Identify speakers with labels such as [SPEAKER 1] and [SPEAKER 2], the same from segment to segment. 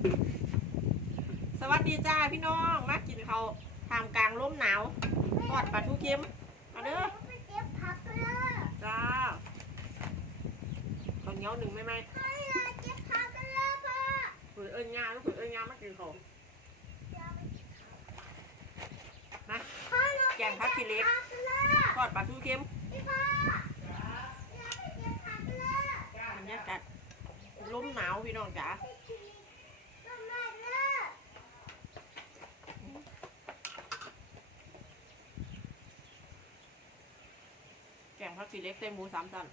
[SPEAKER 1] สวัสดีจ้าพี่น้องมากินเขาวทามกลางร่มหนาวทอดปลาทูเค็มมาเด้อ
[SPEAKER 2] ไปเก็บผักเย
[SPEAKER 1] จ้าข้าวเหนียวหนึ่งไม่ไหม
[SPEAKER 2] เอ
[SPEAKER 1] ฝืนเอิญงาลูกฝืนเอิญงามากินของนะแกงพักกิเล็ก
[SPEAKER 2] กกันเลย
[SPEAKER 1] ทอดปลาทูเค็ม
[SPEAKER 2] พี่พ่อเราไปเก็บผักกันเลย
[SPEAKER 1] บรรยากาศร่มหนาวพี่น้องจ๋า
[SPEAKER 2] ต้นไม้เลย
[SPEAKER 1] แกงพักกิเล็กใส่หมูสามตัน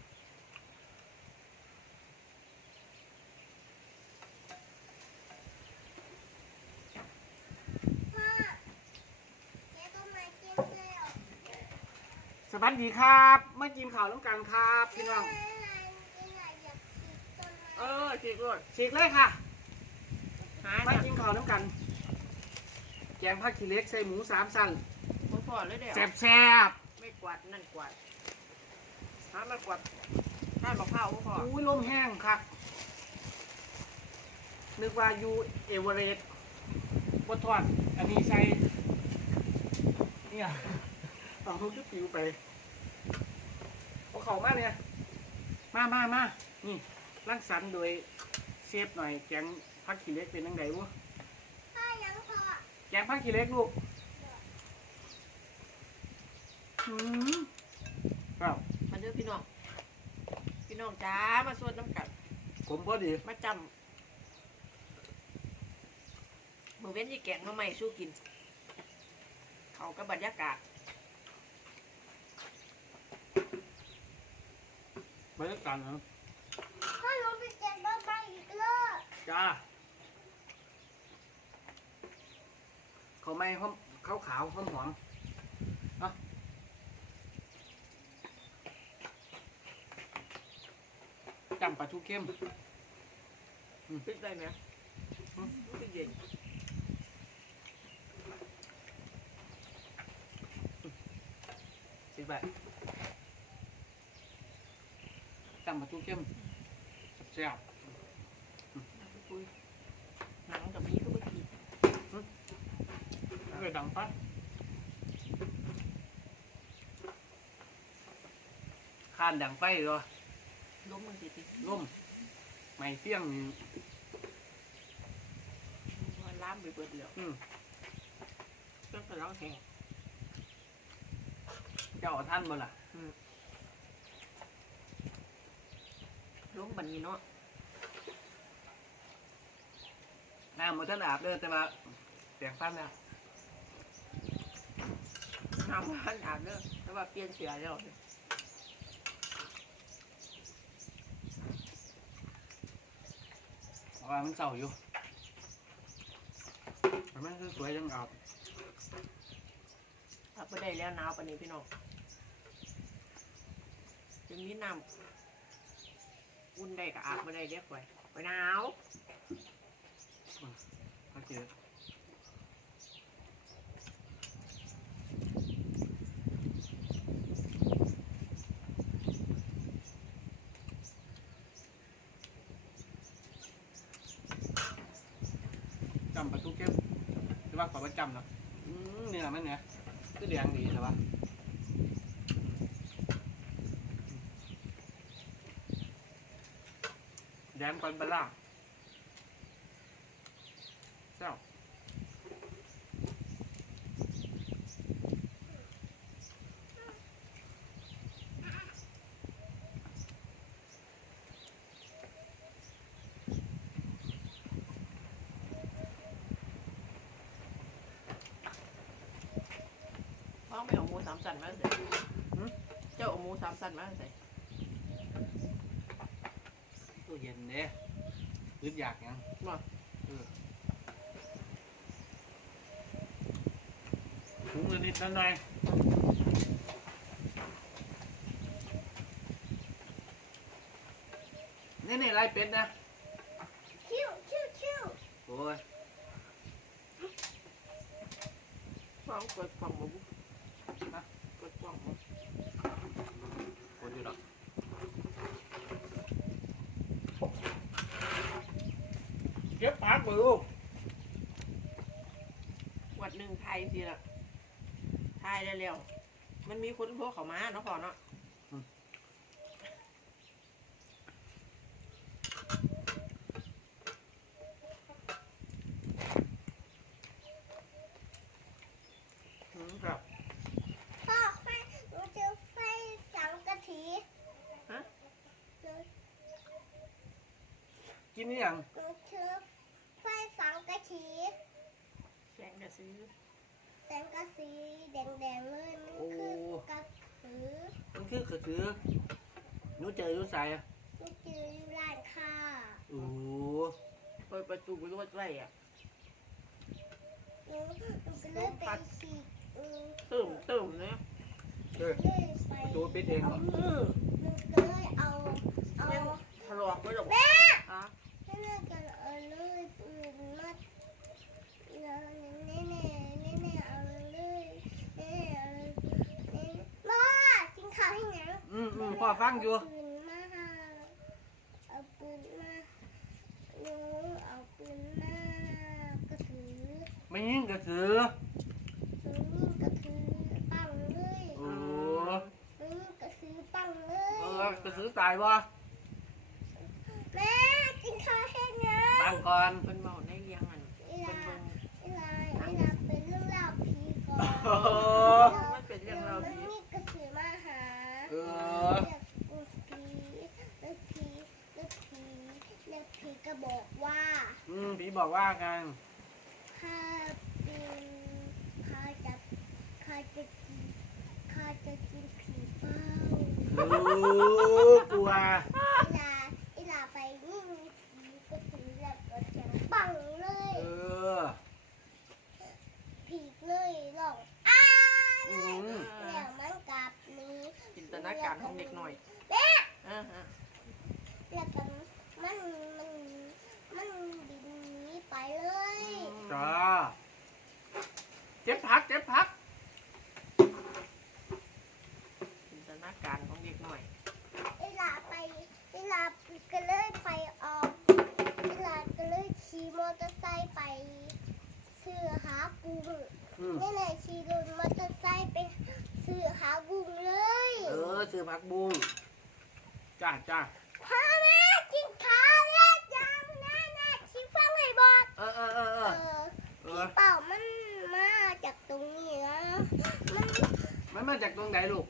[SPEAKER 2] พ่อเก็บต้นไม้เก็บแล้ว
[SPEAKER 3] สวัสดีครับมากินข่าวน้ำกันครับพี่น้อง
[SPEAKER 2] ไม่เป็นไรไม่เป็นไรอยากฉีดต้นไม้
[SPEAKER 1] เออจีกรด
[SPEAKER 3] ฉีกเลยค่ะ
[SPEAKER 1] หา
[SPEAKER 3] มา
[SPEAKER 1] เนี่ย
[SPEAKER 3] กินข่าวน้ำกัน แกงผักขี้เหล็กใส่หมูสามสั้น
[SPEAKER 1] บ่พอเลยเดี๋ยว
[SPEAKER 3] แซ่บแซ่บ
[SPEAKER 1] ไม่กวาดนั่นกวาด หามากวดด้ามะพร้าวบ่พอ
[SPEAKER 3] อุ้ยลมแห้งคักนึกว่าอยู่เอเวอเรสต์บทอดอันนี้ใส่เนี่ยเอาทุกชุดปิวไปเอาเข่ามาเนี่ย มามามานี่รังสรรค์โดยเชฟหน่อยแกงผักขี้เล็กเป็นยังไงวะ
[SPEAKER 2] พ่อยังพอ
[SPEAKER 3] แกงผักขี้เล็กลูกอืมครับ
[SPEAKER 1] ม ด้อพี่น้อง พี่น้องจ้ามาสวดน้ำกัน
[SPEAKER 3] ผมพอดี
[SPEAKER 1] มาจำมือเว้นยี่แกงมาใหม่สู้กิน เขากับบรรยากาศ
[SPEAKER 3] บรรยากาศนะ
[SPEAKER 2] พ่อเราไปเก็บต้นไม้อีกเลย
[SPEAKER 3] จ้าเขาไม่หอมขาวขาวหอมหอมเนาะ จำปลาทูเข้ม
[SPEAKER 1] ปิดได้ไหมปิดเย็น
[SPEAKER 3] สิบบาทจำปลาทูเข้มแซ่บ
[SPEAKER 1] คุยหนังกับนี้ก็ไม่กิน
[SPEAKER 3] ๆเลยดังฟัดข้านดังไฟเหรอ
[SPEAKER 1] ล้มมันติดติด
[SPEAKER 3] ร่มไม่เสี่ยงนี่
[SPEAKER 1] มันล้ามไปเบิดแล้ว
[SPEAKER 3] อืม
[SPEAKER 1] ก็กระลังแห้ง
[SPEAKER 3] เจ้าท่านบ่ล่ะ
[SPEAKER 1] ล้มบันนี้เนาะ
[SPEAKER 3] น้ำมันท่านอาบเด้อแต่ว่าแปลงฟันแล้ว
[SPEAKER 1] น้ำมันอาบเด้อแต่ว่าเปลี่ยนเสียแล้ว
[SPEAKER 3] เพราะ ว่ามันเศร้าอยู่แต่มันคือสวยจังอาบ
[SPEAKER 1] อาบไปได้แล้วหนาวปานนี้พี่น้องจะมีน้ำอุ่นได้ก็อาบไม่ได้เรียกไว้ไปหนาว
[SPEAKER 3] เขาเจอ จำปลาทูเข้มหรือว่าขอประจำเนาะอืมเนื้อมันเนี่ยคือแดงดีใช่ปะแดงก่อนบลล่างเจ้า
[SPEAKER 1] พ้อง ไปเอาหมูสามสันมาใส่เจ้าเอาหมูสามสันมาใส่
[SPEAKER 3] ตู้เย็นเด้ยึดอยากยัง
[SPEAKER 1] ว่า
[SPEAKER 3] เออถุงละนิดละหน่อยนี่นี่ไรเป็ดนะ
[SPEAKER 2] คิวคิวคิว
[SPEAKER 3] โอ้ย
[SPEAKER 1] พ้องเกิดความหมูนะ เกิดความหมู
[SPEAKER 3] คนอยู่หรอกเก็บพักบ่ลูก
[SPEAKER 1] วัดหนึ่งไทยสิละไทยได้เร็วมันมีคนพวกเขามาเนาะพ่อเนาะ
[SPEAKER 3] อืมครับ
[SPEAKER 2] พ่อไฟหนูเจอไฟสังกะที
[SPEAKER 1] ฮะ
[SPEAKER 2] หนู
[SPEAKER 3] กินนี่ยัง
[SPEAKER 2] หนูเจอไฟสังกะที
[SPEAKER 1] แสงกระซื้อ
[SPEAKER 2] แสงกะสีแดงๆเลยมัน
[SPEAKER 3] โอ้
[SPEAKER 2] คือกระสือ
[SPEAKER 3] มันคือกระสือหนูเจออยู่ใส่อะ
[SPEAKER 2] หนูเจออยู่ร้านค้า
[SPEAKER 3] โอ้
[SPEAKER 1] เปิดประตูรวดไว้อะ
[SPEAKER 2] หนูหนูก็เลยไปฉีกอืม
[SPEAKER 1] เติมเติมเนี่ย
[SPEAKER 3] เออ
[SPEAKER 2] เลยไป
[SPEAKER 3] ประตูปิดเองเหรอ
[SPEAKER 1] อือ
[SPEAKER 2] หนูก็เลยเอาเอา
[SPEAKER 1] ยังถลอกไม่หรอก
[SPEAKER 2] แม่
[SPEAKER 1] อะ
[SPEAKER 2] แม่กันเอาเลยปืนมาเน่เน่เน่เน่เน่เอาเลยเน่เอาเลยเน่มากินข้าวให้หยัง
[SPEAKER 3] อืมอืมพ่อฟังอยู่
[SPEAKER 2] เอาปืนมาเอาปืนมาหนูเอาปืนมากระถือ
[SPEAKER 3] ไม่ยิงกระสือ
[SPEAKER 2] หนูนี่กระถือปังเลย
[SPEAKER 3] โอ้
[SPEAKER 2] หนูนี่กระถือปังเล
[SPEAKER 3] เออกระสือตายบ่
[SPEAKER 2] กินข้าวให้หยัง
[SPEAKER 3] ตั้งก่อน
[SPEAKER 1] เป็นเมาในเลี้ยงอัน
[SPEAKER 2] อี
[SPEAKER 1] เป็น
[SPEAKER 2] ลา
[SPEAKER 1] เบิ่ง
[SPEAKER 2] อีลาอีลาเป็นเรื่องราวผีก่อน
[SPEAKER 3] โอ้
[SPEAKER 1] มันเป็นเรื่องราว
[SPEAKER 2] มัน
[SPEAKER 1] ดี
[SPEAKER 2] มีกระสือมาหา
[SPEAKER 3] เออ
[SPEAKER 2] เรียกกูผีแล้วผีแล้วผีแล้วผีก็บอกว่า
[SPEAKER 3] อืมผีบอกว่ากัน
[SPEAKER 2] ข้าเป็นข้าจะข้าจะกินข้าจะกินผีเป้า
[SPEAKER 3] โอ้กลัว
[SPEAKER 2] อีลาอีลาไปนิ่งผีกระสือแล้วก็เสียงปังเลย
[SPEAKER 3] เออ
[SPEAKER 2] ผีเลยร้องอ้า
[SPEAKER 3] อื
[SPEAKER 2] เลย
[SPEAKER 3] ม
[SPEAKER 2] แล้วมันกลับหนี้
[SPEAKER 1] จินตนาการของเด็กหน่อย
[SPEAKER 2] แม่
[SPEAKER 1] อ่าฮะ
[SPEAKER 2] แล้วก็มันมันมันบินหนีไปเลย
[SPEAKER 3] จ้าเจ็บพักเจ็บพัก
[SPEAKER 1] จินตนาการของเด็กหน่อย
[SPEAKER 2] เวลาไปเวลาก็เลยไปออกเวลาก็เลยขี่มอเตอร์ไซค์ไปซื้อหากุ้ง
[SPEAKER 3] อื ม
[SPEAKER 2] นี่แหละขี่รถมอเตอร์ไซค์ไปซื้อหากุ้งเลย
[SPEAKER 3] เออซื้อผักบุ้งจ้าจ้า
[SPEAKER 2] พ่อแม่กินข้าวแล้วจังแน่แน่ชิฟังให้บอก
[SPEAKER 3] เออเออเออเอ
[SPEAKER 2] เอ
[SPEAKER 3] อ
[SPEAKER 2] อ
[SPEAKER 3] เอ
[SPEAKER 2] ผี
[SPEAKER 3] อ
[SPEAKER 2] เป่ามันมาจากตรงนี้นะมัน
[SPEAKER 3] มันมาจากตรงไหนลูก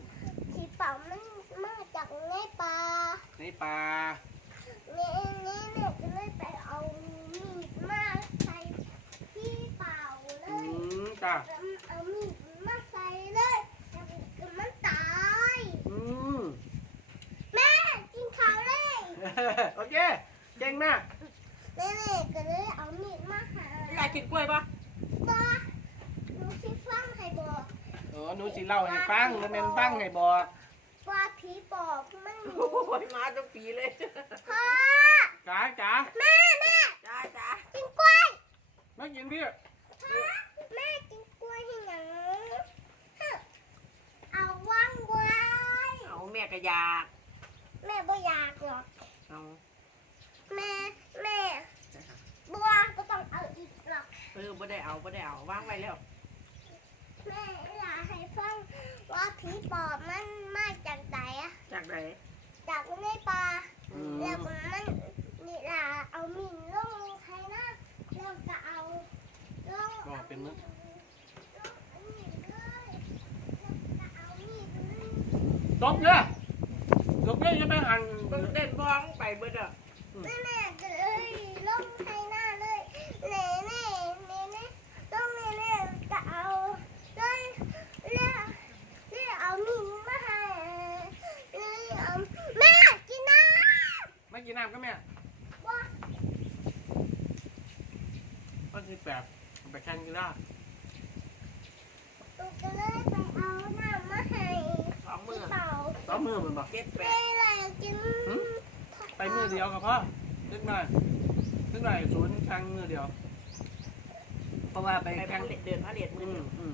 [SPEAKER 2] ผีเป่ามันมาจากในป่า
[SPEAKER 3] ในป่า
[SPEAKER 2] เนี่ยเนี่ยเนี่ยก็เลยไปเอามีดมาใส่พี่เป่าเล
[SPEAKER 3] อื
[SPEAKER 2] ย
[SPEAKER 3] มจ้า
[SPEAKER 2] แล้วเอามีดมาใส่เลยแล้วมันตาย
[SPEAKER 3] อืม
[SPEAKER 2] แม่กินข้าวเลย
[SPEAKER 3] โอเค เก่งมาก
[SPEAKER 2] เนี่ยเนี่ยก็เลยเอามีดมาหา
[SPEAKER 1] อยากกินกล้วยปะ
[SPEAKER 2] บอหนูชิฟังให้บอก
[SPEAKER 3] เออหนูสิเล่าให้ฟังแล้วแม่นฟังให้บอก
[SPEAKER 2] ว่าผีปอบมันอยู่
[SPEAKER 1] โอ้ยมาทุกปีเลย
[SPEAKER 2] พ่อ
[SPEAKER 3] จ๋าจ๋า
[SPEAKER 2] แม่แม่
[SPEAKER 1] จ้าจ้า
[SPEAKER 2] กินกล้วย
[SPEAKER 3] มากินพี่
[SPEAKER 2] พ่อแม่กินกล้วยให้หยังฮะเอาว่างไว้
[SPEAKER 1] เอาแม่กระยาก
[SPEAKER 2] แม่บ่อยากหรอก
[SPEAKER 1] เอา
[SPEAKER 2] แม่แม่บัวก็ต้องเอาอีกหรอก
[SPEAKER 1] เออไม่ได้เอาไม่ได้เอาวางไว้แล้ว
[SPEAKER 2] แม่อยากให้ฟังว่าผีปอบมันมาจากไหนอะ
[SPEAKER 1] จากไหน
[SPEAKER 2] จากในป่า
[SPEAKER 3] อืม
[SPEAKER 2] แล้วก็มันนี่ล่ะเอามีดลงลงใครนะแล้วก็เอาลง
[SPEAKER 3] บอกเป็นมึง
[SPEAKER 2] ลงอันนี้เลยแล้วก็เอามีดมัน
[SPEAKER 3] ตบเลยตบ เลยจะไปหัน
[SPEAKER 1] ต้องเต้นบ้องไปเบิดอะ
[SPEAKER 2] แม่แม่ก็เลยลงใครหน้าเลยเน่เน่เน่เน่ต้องเน่เน่ก็เอาเลยเรียกเรียกเอามีดมาให้เลยเอาแม่กินน้ำ
[SPEAKER 3] ไม่กินน้ำก็แม่
[SPEAKER 2] ว่า
[SPEAKER 3] ก็สิแปดไปแข่งกีฬา
[SPEAKER 2] หนูก็เลยไปเอาน้ำ มาให้
[SPEAKER 1] สองมื
[SPEAKER 2] พี่
[SPEAKER 1] อ
[SPEAKER 2] เต่า
[SPEAKER 3] ต่อมือมันบอก
[SPEAKER 1] เก็ดแป
[SPEAKER 2] ไม่
[SPEAKER 1] ด
[SPEAKER 2] ไรกิน
[SPEAKER 3] ไปมือเดียวกับพ่อนึกหน่อยนึกหน่อยศูนย์แข่งมือเดียว เพราะว่าไป
[SPEAKER 1] ไป
[SPEAKER 3] แข่ง
[SPEAKER 1] เดินพาเลทมื
[SPEAKER 3] อื
[SPEAKER 1] อ
[SPEAKER 3] มอืม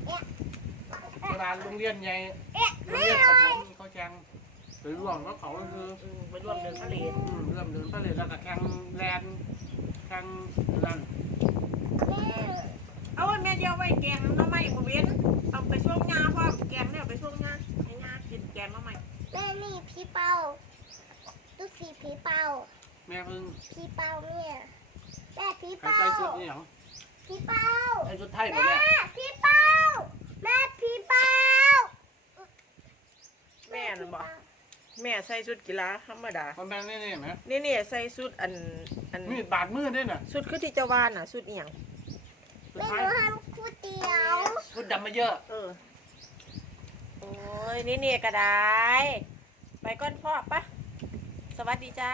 [SPEAKER 3] เวลาโรงเรียนใหญ่
[SPEAKER 2] เอ๊ะ
[SPEAKER 3] โรง
[SPEAKER 2] ไม่
[SPEAKER 3] เรียน
[SPEAKER 2] เล
[SPEAKER 3] ประถ
[SPEAKER 2] ย
[SPEAKER 3] มเขาแข่งหรือร่วงก็เขาก็คือ
[SPEAKER 1] อืมไปร่วมเดินพาเลท
[SPEAKER 3] อืมเริ่มเดินทะเลแล้วก็แข่งแลนแข่งทางนั่น
[SPEAKER 2] นี่พี่เป้าดูสิพี่เป้า
[SPEAKER 3] แม่เพิ่ง
[SPEAKER 2] พี่เป้าเนี่ยแม่พี่
[SPEAKER 3] ใคร
[SPEAKER 2] เป้า
[SPEAKER 3] ใส่ชุดนี่หยัง
[SPEAKER 2] พี่เป้า
[SPEAKER 3] ใส่ชุดไทยบ่
[SPEAKER 2] แม่
[SPEAKER 3] เนี่ย
[SPEAKER 2] พี่เป้าแม่พี่เป้า
[SPEAKER 1] แม่น่ะบ่แม่ใส่ชุดกีฬาธรรมดา
[SPEAKER 3] มันเป็นนี่นี่ไหม
[SPEAKER 1] นี่นี่ใส่ชุดอันอัน
[SPEAKER 3] มีดบาดมือด้วยน่ะ
[SPEAKER 1] ชุดคือที่เจะวานน่ะชุดอีหยัง
[SPEAKER 3] ชุด
[SPEAKER 2] แม่
[SPEAKER 3] ไท
[SPEAKER 2] ห
[SPEAKER 3] ย
[SPEAKER 2] นูทำก๋วยเตี๋ยว
[SPEAKER 3] ชุดดำมาเยอะ
[SPEAKER 1] เออ โอ้ยนี่นี่ก็ได้ ไปก้อนพ่อปะสวัสดีจ้า